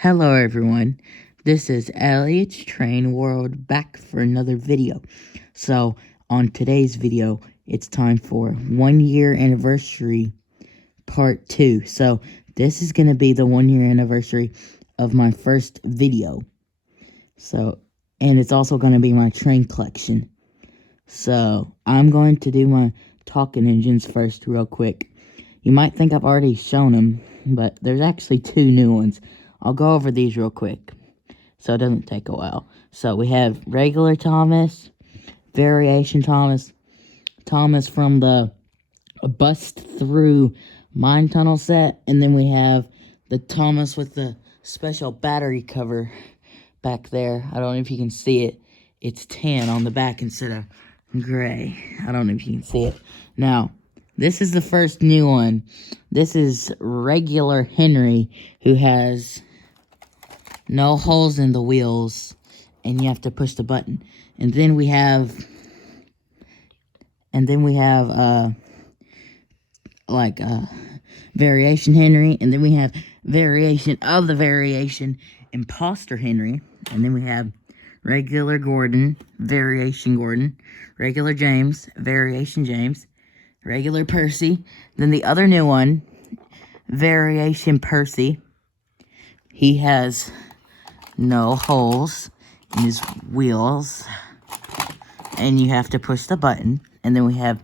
Hello everyone, this is Elliot's Train World back for another video. So on today's video, it's time for 1 year anniversary part 2. So this is going to be the 1 year anniversary of my first video. And it's also going to be my train collection. So I'm going to do my talking engines first real quick. You might think I've already shown them, but there's actually 2 new ones. I'll go over these real quick, so it doesn't take a while. So we have regular Thomas, variation Thomas, Thomas from the Bust Through Mine Tunnel set, and then we have the Thomas with the special battery cover back there. I don't know if you can see it. It's tan on the back instead of gray. I don't know if you can see it. Now, this is the first new one. This is regular Henry, who has no holes in the wheels, and you have to push the button. And then we have variation Henry, and then we have variation of the variation imposter Henry, and then we have regular Gordon, variation Gordon, regular James, variation James, regular Percy, then the other new one, variation Percy. He has no holes in his wheels, and you have to push the button. And then we have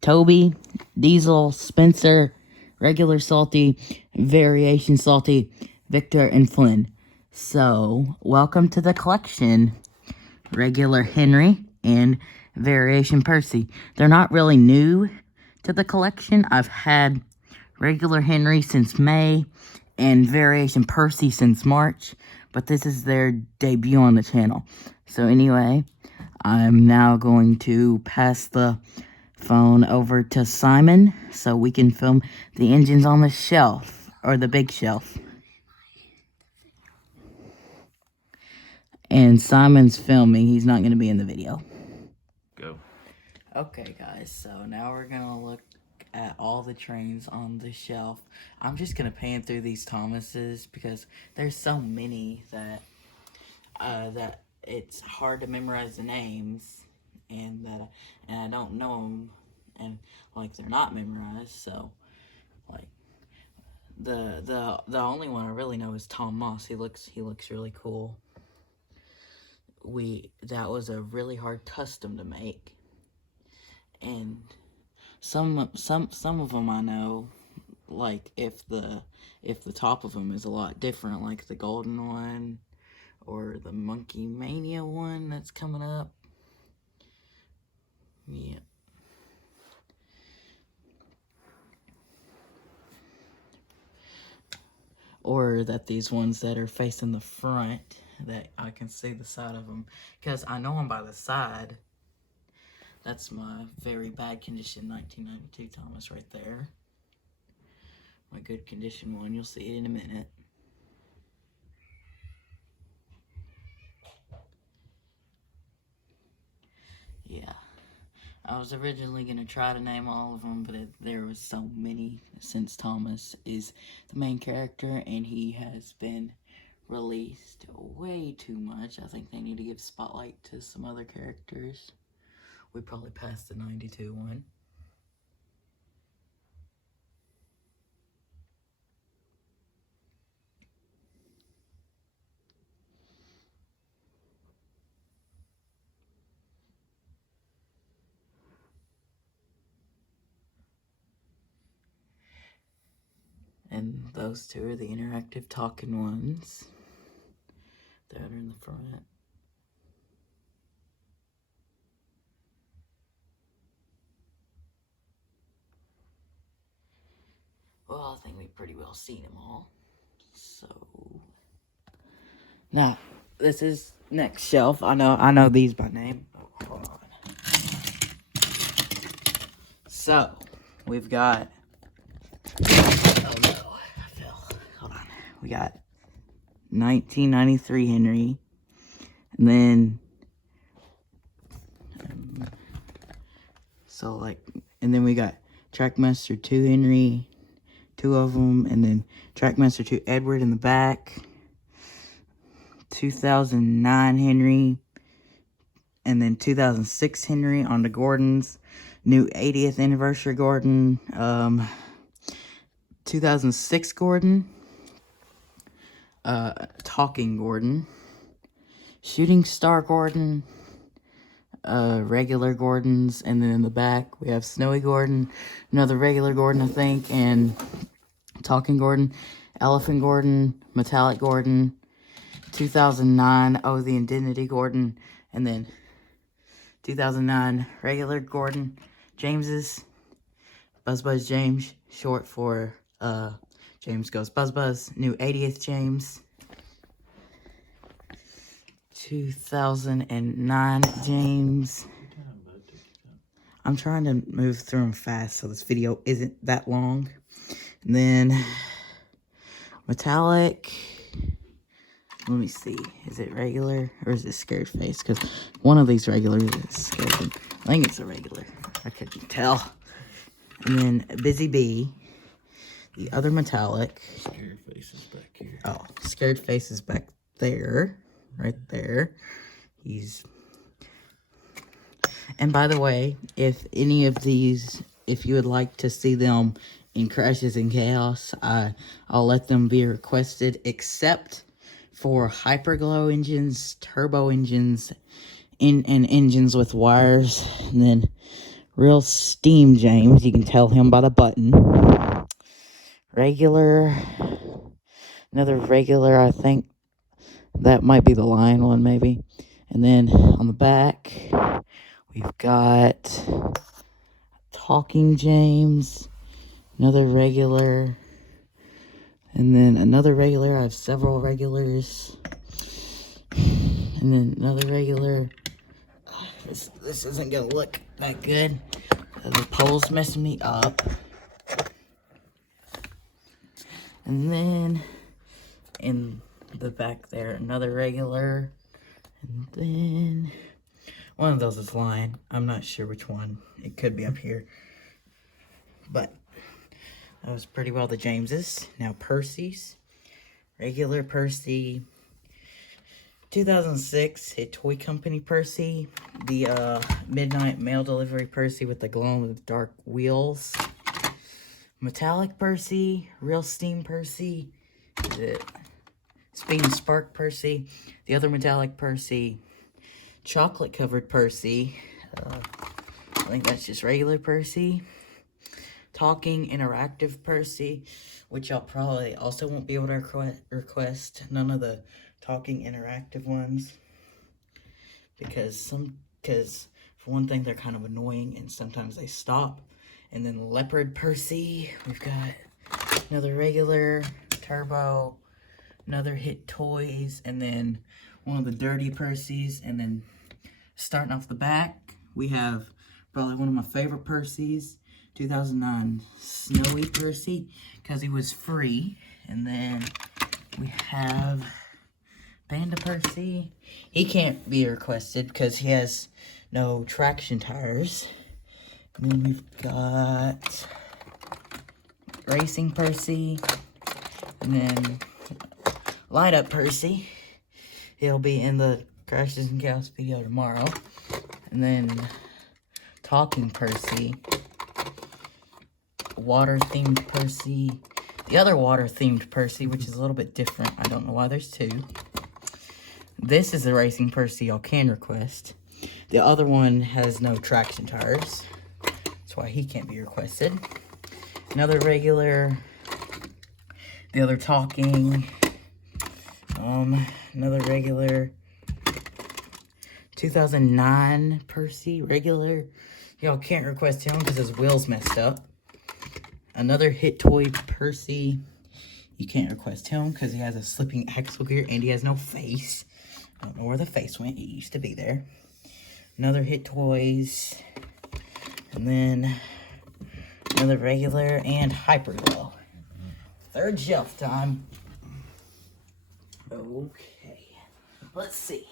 Toby, Diesel, Spencer, regular Salty, variation Salty, Victor, and Flynn. So, welcome to the collection, regular Henry and variation Percy. They're not really new to the collection. I've had regular Henry since May and variation Percy since March, but this is their debut on the channel. So anyway, I'm now going to pass the phone over to Simon so we can film the engines on the shelf, or the big shelf. And Simon's filming. He's not going to be in the video. Go. Okay, guys, so now we're going to look at all the trains on the shelf. I'm just going to pan through these Thomases because there's so many that it's hard to memorize the names, and I don't know them, and like they're not memorized. So like the only one I really know is Tom Moss. He looks really cool. That was a really hard custom to make, and some of them I know, like if the top of them is a lot different, like the golden one or the Monkey Mania one that's coming up. Yeah. Or that these ones that are facing the front, that I can see the side of them, because I know them by the side. That's my very bad condition 1992 Thomas right there. My good condition one, you'll see it in a minute. Yeah. I was originally going to try to name all of them, but there was so many since Thomas is the main character and he has been released way too much. I think they need to give spotlight to some other characters. We probably passed the 92 one. And those two are the interactive talking ones that are in the front. Well, I think we've pretty well seen them all. So now this is next shelf. I know these by name. Oh, hold on. So we've got. Oh no, I fell. Hold on. We got 1993 Henry, and then and then we got Trackmaster 2 Henry, 2 of them, and then Trackmaster 2 Edward in the back, 2009 Henry, and then 2006 Henry on the Gordons. New 80th anniversary Gordon. 2006 Gordon. Talking Gordon. Shooting Star Gordon. Regular Gordons, and then in the back we have Snowy Gordon, another regular Gordon, I think, and Talking Gordon, Elephant Gordon, Metallic Gordon, 2009, oh, the Identity Gordon, and then 2009 regular Gordon, James's, Buzz James, short for, James Goes Buzz, new 80th James, 2009 James. I'm trying to move through them fast so this video isn't that long. And then Metallic. Let me see. Is it regular or is it Scared Face? Because one of these regulars is Scared. I think it's a regular. I couldn't tell. And then Busy Bee. The other Metallic. Scared Face is back here. Oh, Scared Face is back there. Right there. And by the way, if any of these, if you would like to see them in Crashes and Chaos, I'll let them be requested, except for Hyperglow engines, turbo engines, and engines with wires. And then Real Steam James, you can tell him by the button. Regular, another regular, I think. That might be the Lion one, maybe. And then on the back, we've got Talking James, another regular, and then another regular. I have several regulars. And then another regular. This isn't going to look that good. The pole's messing me up. And then in the back there, another regular, and then one of those is Lion. I'm not sure which one. It could be up here, but that was pretty well the Jameses. Now Percy's, regular Percy, 2006 Hit Toy Company Percy, the midnight mail delivery Percy with the glow-in-the-dark wheels, Metallic Percy, Real Steam Percy, the Speed and Spark Percy, the other Metallic Percy, chocolate covered Percy, I think that's just regular Percy, Talking Interactive Percy, which y'all probably also won't be able to request none of the Talking Interactive ones, because for one thing they're kind of annoying and sometimes they stop. And then Leopard Percy, we've got another regular, turbo, another Hit Toys, and then one of the Dirty Percys. And then starting off the back, we have probably one of my favorite Percys, 2009 Snowy Percy, because he was free. And then we have Panda Percy. He can't be requested because he has no traction tires. And then we've got Racing Percy, and then Light Up Percy. He'll be in the Crashes and Chaos video tomorrow. And then Talking Percy, water-themed Percy, the other water-themed Percy, which is a little bit different. I don't know why there's two. This is the Racing Percy y'all can request. The other one has no traction tires. That's why he can't be requested. Another regular. The other Talking. Another regular. 2009 Percy, regular. Y'all can't request him because his wheel's messed up. Another Hit Toy Percy. You can't request him because he has a slipping axle gear and he has no face. I don't know where the face went. It used to be there. Another Hit Toys. And then another regular and Hyperglow. Third shelf time. Okay. Let's see.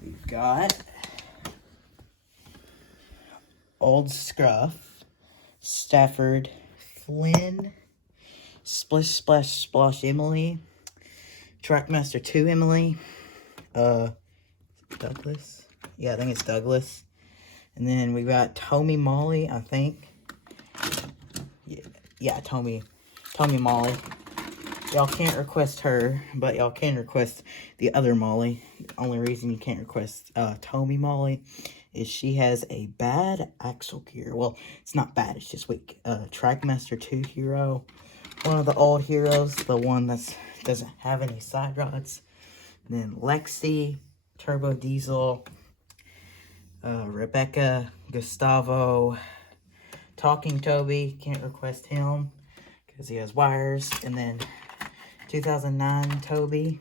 We've got Old Scruff, Stafford, Flynn, Splish Splash Splosh Emily, Trackmaster 2 Emily, Douglas. Yeah, I think it's Douglas. And then we got Tommy Molly, I think. Yeah, Tommy Molly. Y'all can't request her, but y'all can request the other Molly. The only reason you can't request Tommy Molly is she has a bad axle gear. Well, it's not bad, it's just weak. Trackmaster 2 hero. One of the old heroes, the one that doesn't have any side rods. And then Lexi, Turbo Diesel, Rebecca, Gustavo, Talking Toby, can't request him because he has wires. And then 2009 Toby,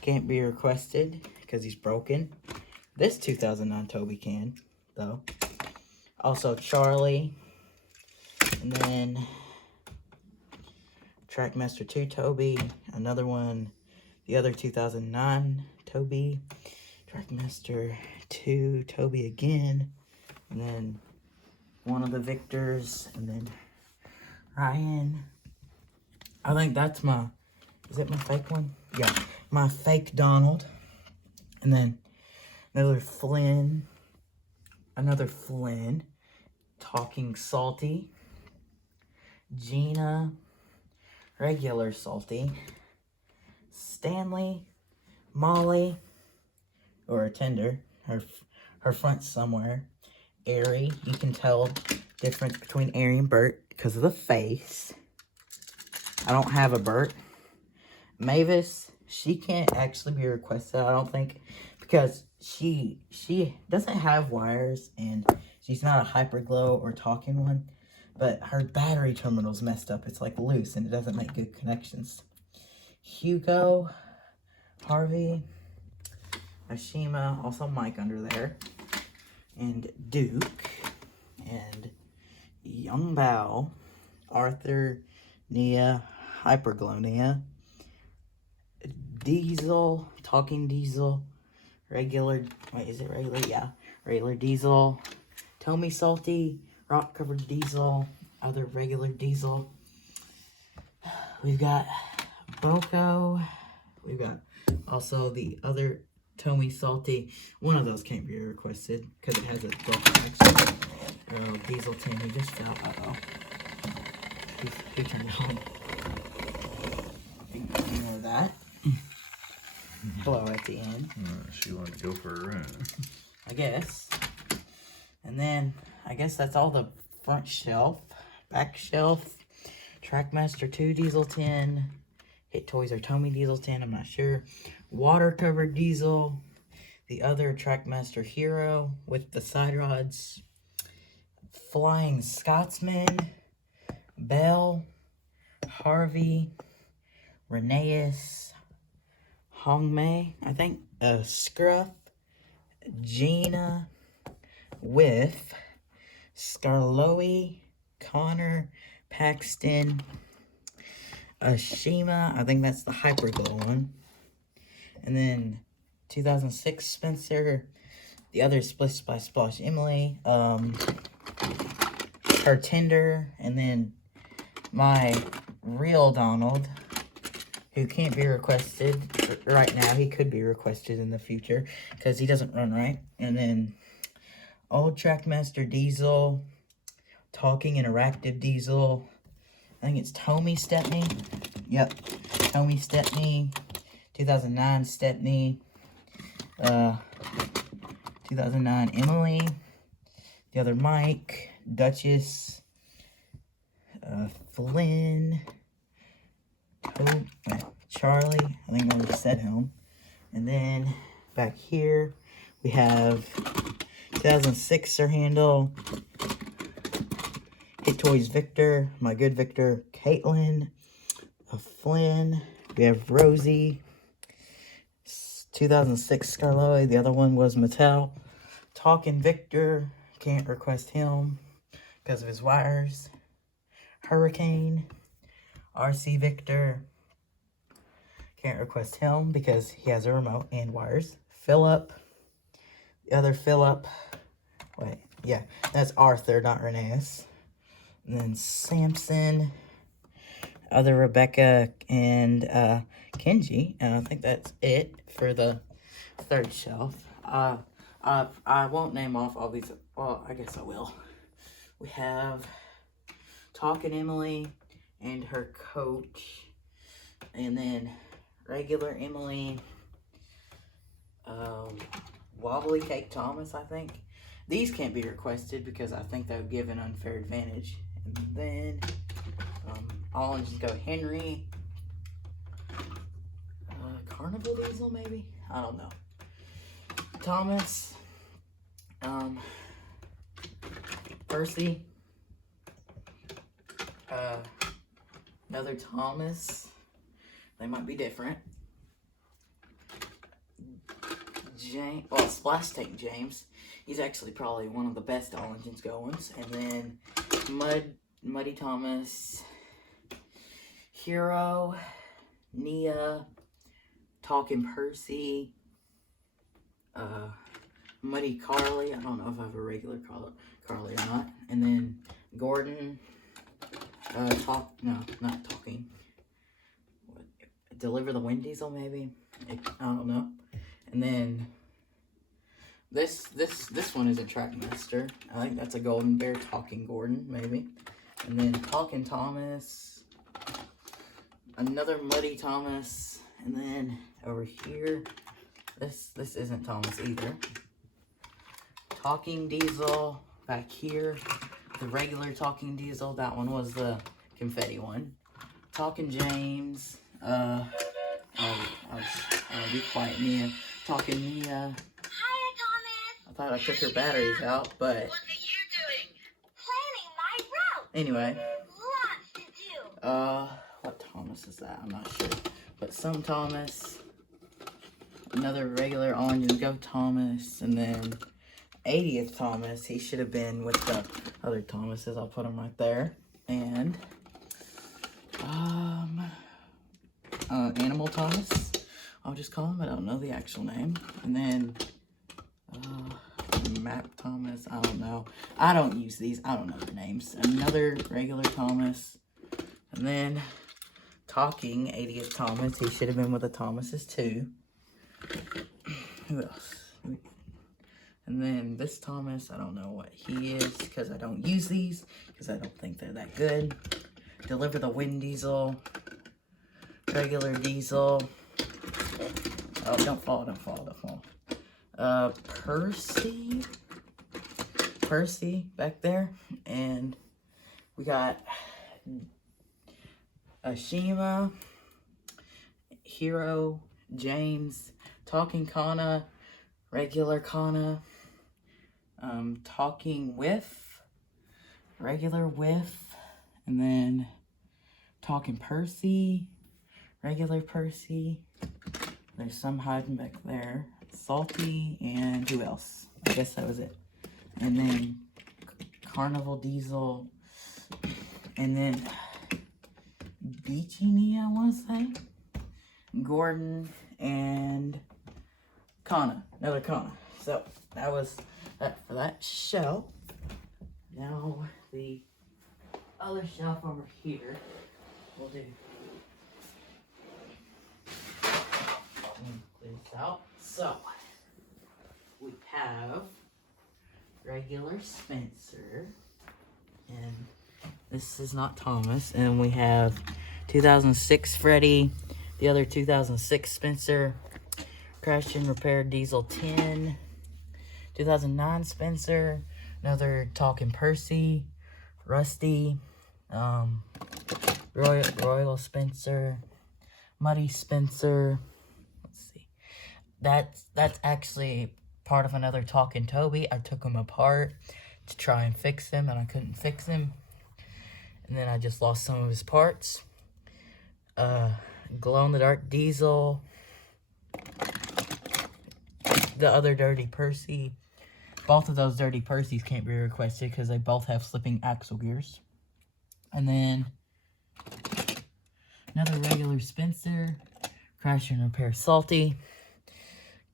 can't be requested because he's broken. This 2009 Toby can, though. Also Charlie, and then Trackmaster 2 Toby, another one, the other 2009 Toby, Trackmaster 2 Toby again, and then one of the Victors, and then Ryan. I think that's my, is it my fake one? Yeah, my fake Donald. And then another Flynn, Talking Salty, Gina, regular Salty, Stanley, Molly, or a tender, her front somewhere, Airy, you can tell difference between Airy and Bert because of the face. I don't have a Bert. Mavis, she can't actually be requested, I don't think, because she doesn't have wires, and she's not a hyperglow or talking one, but her battery terminal's messed up. It's like loose, and it doesn't make good connections. Hugo, Harvey, Ashima, also Mike under there, and Duke, and Young Bao, Arthur, Nia, Hyperglow Nia, Diesel, Talking Diesel, regular, wait, is it regular? Yeah, regular Diesel, Tommy Salty, Rock Covered Diesel, other regular Diesel. We've got Boko, we've got also the other Tommy Salty. One of those can't be requested because it has a broken connection. Oh, Diesel 10, he just fell. Uh-oh. He turned it on. Ignore that. Blow at the end. She wanted to go for a run. I guess. And then, I guess that's all the front shelf. Back shelf. Trackmaster 2 Diesel 10. Hit Toys or Tommy Diesel 10, I'm not sure. Water covered Diesel. The other Trackmaster Hero with the side rods. Flying Scotsman. Bell. Harvey. Rheneas. Hongmei, I think. Scruff. Gina. With Scarloey. Connor. Paxton. Ashima, I think that's the Hyperglow one. And then 2006 Spencer, the other Splish by Splosh Emily, her Tinder, and then my real Donald, who can't be requested right now. He could be requested in the future because he doesn't run right. And then old Trackmaster Diesel, Talking Interactive Diesel. I think it's Tommy Stepney. Yep, Tommy Stepney. 2009 Stepney. 2009 Emily. The other Mike. Duchess. Flynn. Charlie. I think I said him. And then back here we have 2006 Sir Handle. Hit Toys Victor, my good Victor, Caitlin, Flynn, we have Rosie, 2006 Scarloy, the other one was Mattel, Talking Victor, can't request him because of his wires, Hurricane, RC Victor, can't request him because he has a remote and wires, Philip, the other Philip, wait, Yeah, that's Arthur, not Renee's. And then Samson, other Rebecca, and Kenji. And I think that's it for the third shelf. I won't name off all these. Well, I guess I will. We have Talking Emily and her coach. And then regular Emily. Wobbly Cake Thomas, I think. These can't be requested because I think that would give an unfair advantage. And then I'll just go Henry. Carnival Diesel, maybe? I don't know. Thomas. Percy. Another Thomas. They might be different. James, well, Splash Tank James. He's actually probably one of the best all engines goings. And then Muddy Thomas, Hero, Nia, Talking Percy, Muddy Carly. I don't know if I have a regular Carly or not. And then Gordon, not Talking. Deliver the Wind Diesel, maybe? I don't know. And then this one is a Trackmaster. I think that's a Golden Bear Talking Gordon, maybe. And then Talking Thomas. Another Muddy Thomas. And then over here, this isn't Thomas either. Talking Diesel back here. The regular Talking Diesel, that one was the confetti one. Talking James. I'll be quiet, Nia. Talking Nia. Hiya, Thomas. I thought I took her batteries out, but What are you doing? Planning my route. anyway. Lots to do. What Thomas is that? I'm not sure. But some Thomas. Another regular on and go Thomas. And then 80th Thomas. He should have been with the other Thomases. I'll put him right there. And Animal Thomas, I'll just call him. I don't know the actual name. And then Map Thomas, I don't know. I don't use these. I don't know their names. Another regular Thomas. And then Talking 80th Thomas. He should have been with the Thomases too. Who else? And then this Thomas, I don't know what he is because I don't use these because I don't think they're that good. Deliver the Wind Diesel. Regular Diesel. Oh, don't fall. Percy back there. And we got Ashima, Hero, James, Talking Kana, regular Kana, Talking With, regular With, and then Talking Percy, regular Percy. There's some hiding back there. Salty, and who else? I guess that was it. And then Carnival Diesel, and then Beachy, I want to say. Gordon, and Kana, another Kana. So that was that for that shelf. Now the other shelf over here we'll do. Clear this out. So we have regular Spencer, and this is not Thomas, and we have 2006 Freddy, the other 2006 Spencer, Crash and Repair Diesel 10, 2009 Spencer, another Talking Percy, Rusty, Royal Spencer, Muddy Spencer. Let's see. That's actually part of another Talking Toby. I took him apart to try and fix him, and I couldn't fix him. And then I just lost some of his parts. Glow-in-the-dark Diesel. The other Dirty Percy. Both of those Dirty Percys can't be requested because they both have slipping axle gears. And then another regular Spencer. Crash and Repair Salty.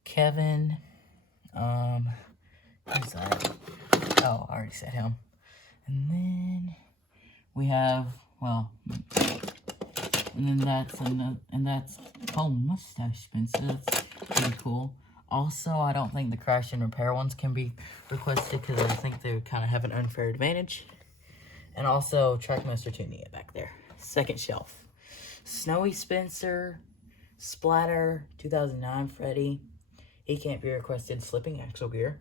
Kevin. Who's that? Oh, I already said him. And then we have, well, and then that's another, and that's mustache Spencer. That's pretty cool. Also, I don't think the crash and repair ones can be requested because I think they would kind of have an unfair advantage. And also, Trackmaster tuning it back there. Second shelf. Snowy Spencer, Splatter, 2009 Freddy. He can't be requested. Slipping axle gear.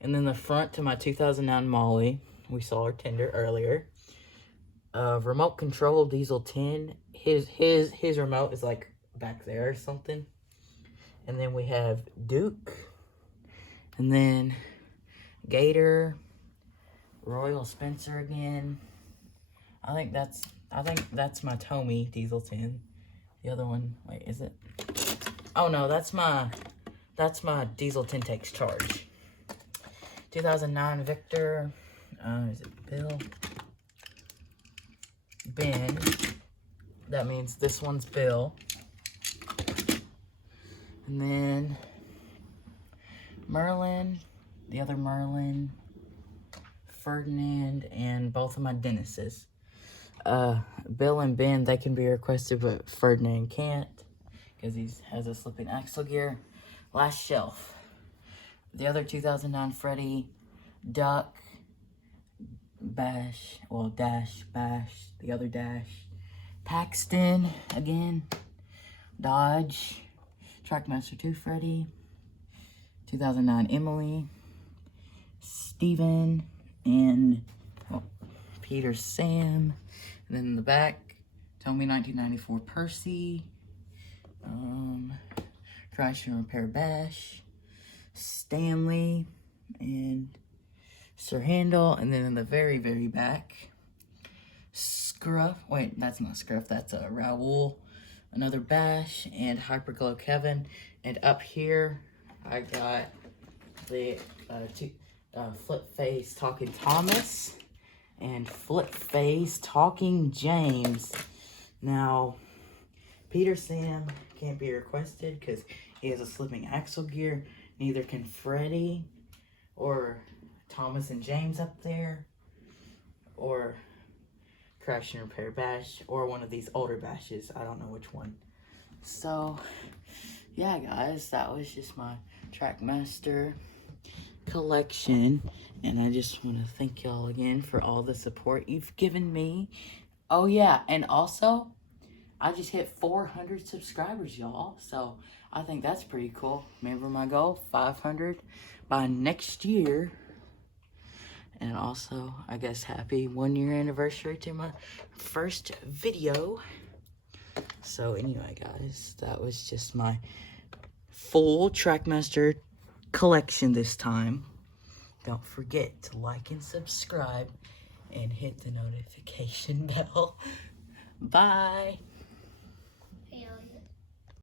And then the front to my 2009 Molly. We saw her tender earlier. Remote control Diesel 10. His remote is like back there or something. And then we have Duke. And then Gator. Royal Spencer again. I think that's my Tommy Diesel 10. The other one, wait, is it? Oh no, that's my Diesel 10 takes charge. 2009 Victor. Is it Bill? Ben. That means this one's Bill. And then Merlin, the other Merlin, Ferdinand, and both of my Dennises. Bill and Ben, they can be requested, but Ferdinand can't because he has a slipping axle gear. Last shelf. The other 2009 Freddy, Duck, Bash, well, Dash, Bash, the other Dash, Paxton, again, Dodge, Trackmaster 2 Freddy, 2009 Emily, Steven, and Peter Sam. And then in the back, Tommy 1994 Percy, Crash and Repair Bash, Stanley, and Sir Handel. And then in the very, very back, Scruff. Wait, that's not Scruff, that's Raoul. Another Bash, and Hyperglow Kevin. And up here, I got the Flip Face Talking Thomas and Flip Face Talking James. Now, Peter Sam can't be requested because he has a slipping axle gear. Neither can Freddy or Thomas and James up there, or Crash and Repair Bash, or one of these older Bashes. I don't know which one. So, yeah, guys, that was just my Trackmaster collection, and I just want to thank y'all again for all the support you've given me. Oh yeah, and also I just hit 400 subscribers, y'all, so I think that's pretty cool. Remember my goal, 500 by next year. And also, I guess, happy 1 year anniversary to my first video. So anyway, guys, that was just my full Trackmaster collection this time. Don't forget to like and subscribe and hit the notification bell. Bye.